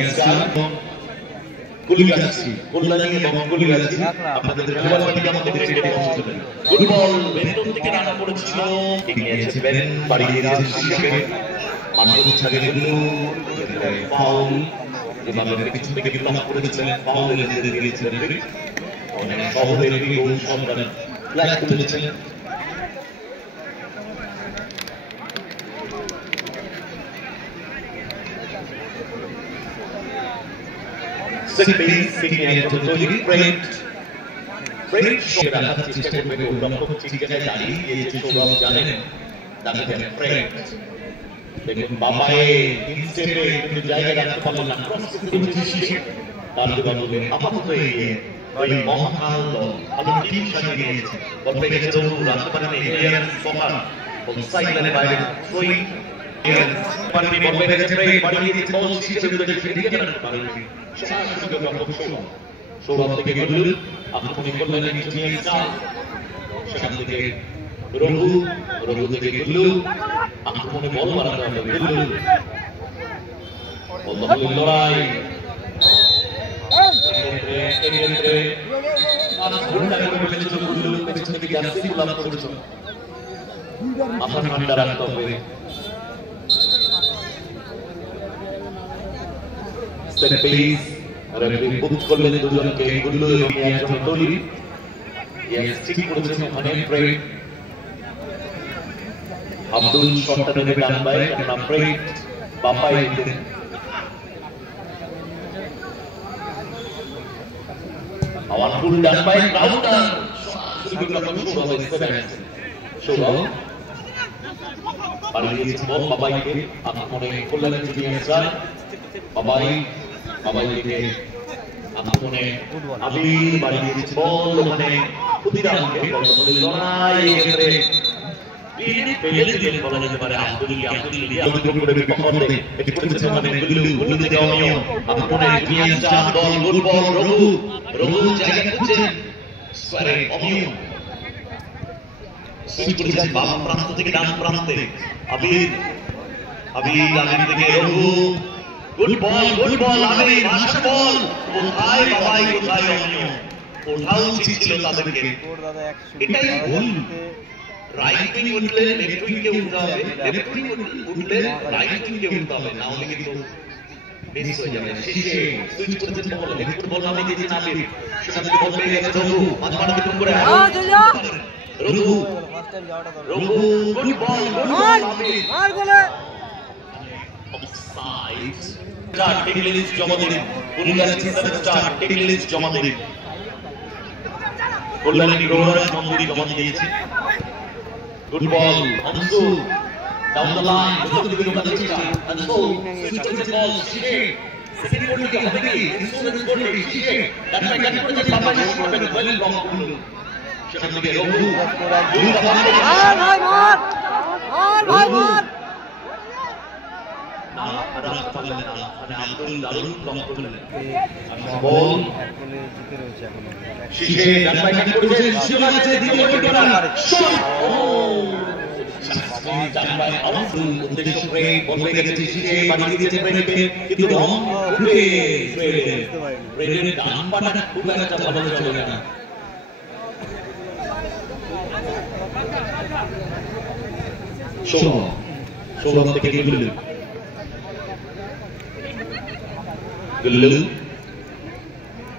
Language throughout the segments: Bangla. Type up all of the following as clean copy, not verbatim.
গ্যাংস্টার কুলিগাছি কল্যাণী এবং কুলিগাছি আপনাদের খেলোয়াড় তালিকা আমাদের ক্রিকেটে অংশ নেবেন। ফুটবল ভেতর থেকে রানা করেছিল এগিয়েছিলেন বাড়িয়ে দিয়েছিলেন মাত্র ছাগলগুলো ফাউল যেভাবে পিছন থেকে ব্লক করেছিলেন ফাউল এনে দিয়েছিলেন অনেক সহজে গোল সন্ধান ফ্ল্যাগ তুলেছিলেন। Second base, picking out of the goalie, Fred shot at the check with the Rock chicken and Daddy, is to show up Janet, that is Fred. They can Babae, instead of the Jaya and the Pamela across the ship, Tardabu, Apathe, by Mohalo, other team shaggy, but make it to Rastaman and Soman, on the side and by throwing. But we will make a trade, but we need all season with the Indian party. Show up the Gulu, after the Gulu and the Star. Sham the Rogu, the Gulu, after the Bolma of the Gulu. On the Hulai. Set piece, referee booked করলেন দুজনকে গুল্লু এবং একজন টলি ঠিক করেছেন ওখানে ফ্রেড আব্দুল শটটা নেবে ডান পায়ে কারণ ফ্রেড বাম পায়ে আবার ফুল ডান পায়ে রাউন্ডার শুরু হবে শুরু পালিয়ে দিয়েছে বল বাবাইকে আক্রমণে কল্যাণ জুনিয়র বাবাই থেকে আক্রমণে আবির বাড়িয়ে দিচ্ছে বল ওখানে ক্ষুদিরামকে লড়াই ক্ষেত্রে পেলে দিলেন বলা যেতে পারে আব্দুল পকড়ে এটি করেছে মানে গুল্লু থেকে অনিয়ম আক্রমণে জুনিয়র দল গোল বল রঘু জায়গা খুঁজছেন স্কোয়ারে অনিয়ম সুইচ করেছেন বাম প্রান্ত থেকে ডান প্রান্তে আবির থেকে Raghu Good ball, Amir, Master ball. কোথায় বাবাই কোথায় অনিয়ম কোথাও ছিল তাদেরকে এটাই ভুল রাইট উইং উঠলে লেফট উইং কে উঠতে হবে লেফট উইং উঠলে রাইট উইং কে উঠতে হবে না হলে কিন্তু মিস হয়ে যাবে শেষে সুইচ করেছেন বল লেফট বল নামে দিয়েছেন আমির সেখান থেকে বল পেয়ে গেছে রঘু মাঝমাঠে থেকে করে রঘু গুড বল আমির আর বলে offside start taking list জমা দিন কল্যাণী স্টার্ট টেকিং লিস্ট জমা দিন কল্যাণী রোহান নন্দী জমা দিয়েছে গুড বল অনসু down the line look to the চেষ্টা অনসু সুইচ টু দ্য বল শিখে সেকেন্ড বল থেকে হবে কি ইনসুরেন্স বল শিখে দ্যাট মাই গান করে যে বাবা করবে ওয়েল লং করলো সেখান থেকে রঘু আর ভাই মার আব্দুল দারুন ব্লক করলেন বল শিশে ডান পায়ে কাট করেছে শিশে আছে দ্বিতীয় বল করার শট ডান পায়ে আব্দুল উদ্দেশ্য করে বল পেয়ে গেছে শিশে বাড়িয়ে দিয়েছে ব্রেডকে কিন্তু রং উঠে ব্রেডের ডান পাটা খুব একটা ভালো চলে না ষোলো থেকে Gulu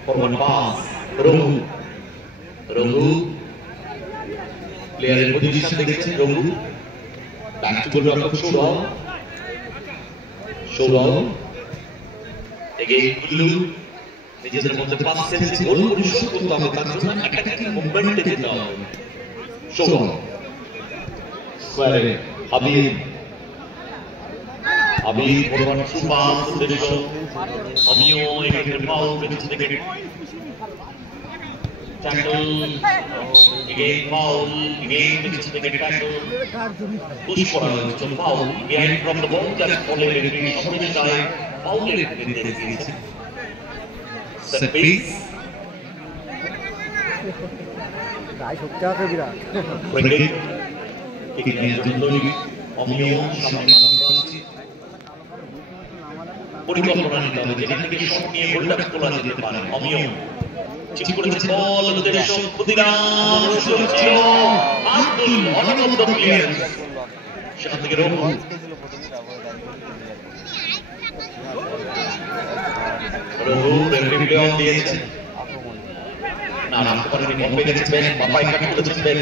for one pass. Rogu player in position দেখছেন Rogu back to goal রক্ষক সৌরভ again Gulu নিজেদের মধ্যে পাস খেলছে গোল পরিশোধ করতে হবে তার জন্য অ্যাটাকিং মুভমেন্টে যেতে হবে Sourav স্কয়ারে Abhi Bhagwan Supas Udesho Amio Ekir Paul wins the wicket. Tackle again Paul again wins the wicket tackle. Push for a foul behind from the ball that followed it on the side. Foul it in this case. Set piece. Cricket kicking in the Amio Shaman পরিকল্পনা নিতে হবে যেখান থেকে শট নিয়ে গোলটা তোলা যেতে পারে। অমিয় ঠিক করেছে বল উদ্দেশ্য ক্ষুদিরাম ছিল আব্দুল অনবদ্য ক্লিয়ারেন্স সেখান থেকে রঘু রেফারি প্লে অন দিয়েছেন না রাখতে পারেনি বল পেয়ে গেছে বেন বাপাই কাট করেছেন বেন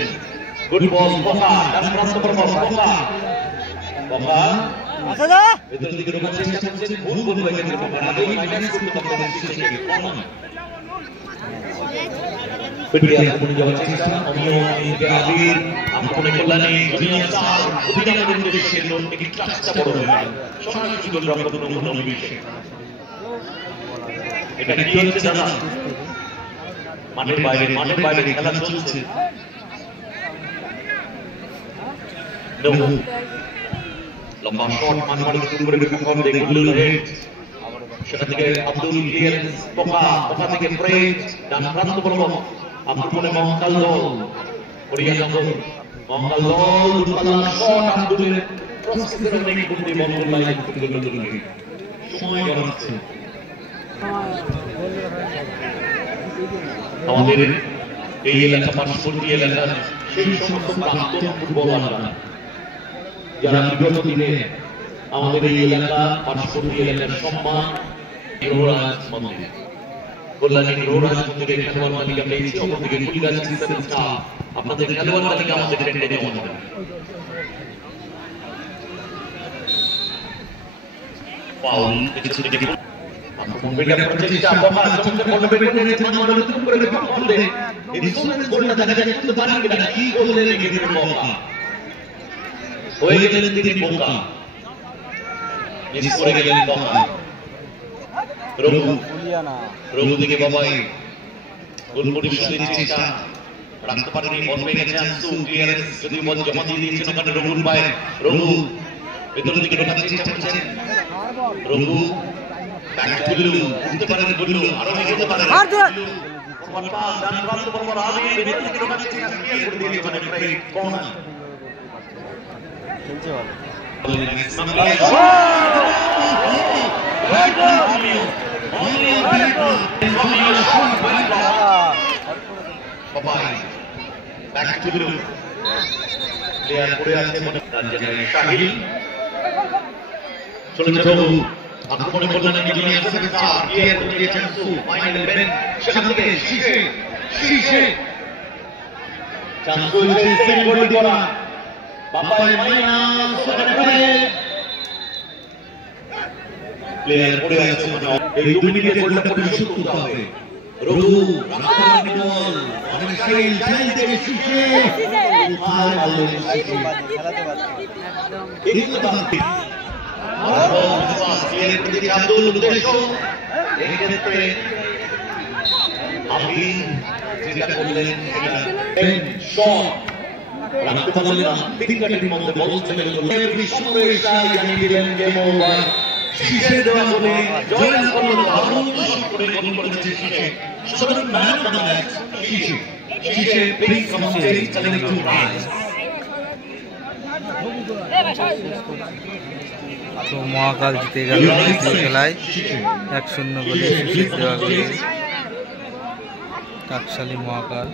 গুড বল বফা ডান প্রান্ত বরাবর বফা বফা ভেতর দিকে রোকার চেষ্টা করছেন ভুল ভুল হয়ে গেছে বফা আগেই মাইনাস করতে পারতেন সিসিকে কমন পেটিয়া কোন যাওয়ার চেষ্টা অমিয়কে আবির আমকনে কল্যাণী জুনিয়র স্টার অভিযানের উদ্দেশ্যে লোন থেকে ক্লাসটা বড় হয়ে গেল সরাসরি গোল রক্ষক নবী বিশ্বে এটা কি হচ্ছে দাদা মাঠের বাইরে খেলা চলছে লম্বা শট মাঝমাঠে শুরু করে বিপক্ষণ দেখগুলো হেড সেখান থেকে আব্দুল ক্লিয়ারেন্স পোকা থেকে ফ্রেড ডান প্রান্ত বরাবর আক্রমণে মহকাল দল হরিয়ানগর মহকাল দল দুর্পাল্লা শট আব্দুলের প্রস্তুতের অনেক বুদ্ধি বল লাইন থেকে গোল সময় গড়াচ্ছে আমাদের এই এলাকা পার্শ্ববর্তী এলাকার সেই সমস্ত প্রাক্তন ফুটবলাররা যারা বিগত দিনে আমাদের এই এলাকা পার্শ্ববর্তী এলাকার সম্মান গ্রহরাজ মন্দির কল্যাণী গ্রহরাজ মন্দিরের খেলোয়াড় তালিকা পেয়েছি অপরদিকে ফুলগাছ সিস্টেম স্টাফ আপনাদের খেলোয়াড় তালিকা আমাদের ট্রেন্ডে জমা দেবেন ফাউল কিছু দিকে বেটার প্রচেষ্টা বাবা চমকে বল বের করে নিয়ে মাঝমাঠে তুলে করে বল দেয় ইনস্ট্রুমেন্টস গোলটা দেখা যায় কিন্তু পারেন কিনা কি গোল লেগে গেছে মৌকা হয়ে গেলেন তিনি বোকা মিস করে গেলেন বাবা রঘু থেকে বাবাই গোল পরিশোধের চেষ্টা রাখতে পারেনি বল পেয়ে গেছে আনসু ক্লিয়ারেন্স যদি বল জমা দিয়ে দিয়েছেন ওখানে রঘুর পায়ে রঘু ভেতর দিকে ঢোকার চেষ্টা করছেন রঘু ব্যাক গুল্লু উঠতে পারেন গুল্লু আরো এগোতে পারেন ডান প্রান্ত বরাবর আবির ভেতর দিকে ঢোকার চেষ্টা ক্লিয়ার করে দিয়েছে ওখানে ফ্রেড কর্নার খেলছে ভালো ব্যাক গুল্লু প্লেয়ার পড়ে আছে মনে শাহিল চলেছে রঘু আক্রমণে কল্যাণী জুনিয়র স্টার ক্লিয়ার করে দিয়েছেন সু ফাইনাল বেন সেখান থেকে শীষে চান্স হয়েছে সেকেন্ড গোল করা বাপাই মাইনাস সেখানে পড়ে প্লেয়ার পড়ে আছে এই 2 মিনিটে গোলটা পরিশোধ করতে হবে রঘু রাখতে বল অনেক স্টাইল থেকে শীষে উঠায় মারলেন শীষে খেলাতে পারছে কিন্তু বাকি আব্দুল উদ্দেশ্য এই ক্ষেত্রে আপনি যেটা করলেন শট রাখতে পারলেন না ফিঙ্গারের মধ্যে বল চলে গেল বিশ্বরে জানিয়ে দিলেন গেম ওভার শীষে দেওয়া বলে জয়েন করলেন দারুণ শুট করে গোল করেছে শীষে সুতরাং ম্যান অফ দ্য ম্যাচ শীষে বিগ কমস্টেজ চ্যালেঞ্জ টু রাইজ তো মহাকাল জিতে গেল খেলায় 1-0 গোলে সুজিত দেওয়া গোলে টাকশালী মহাকাল।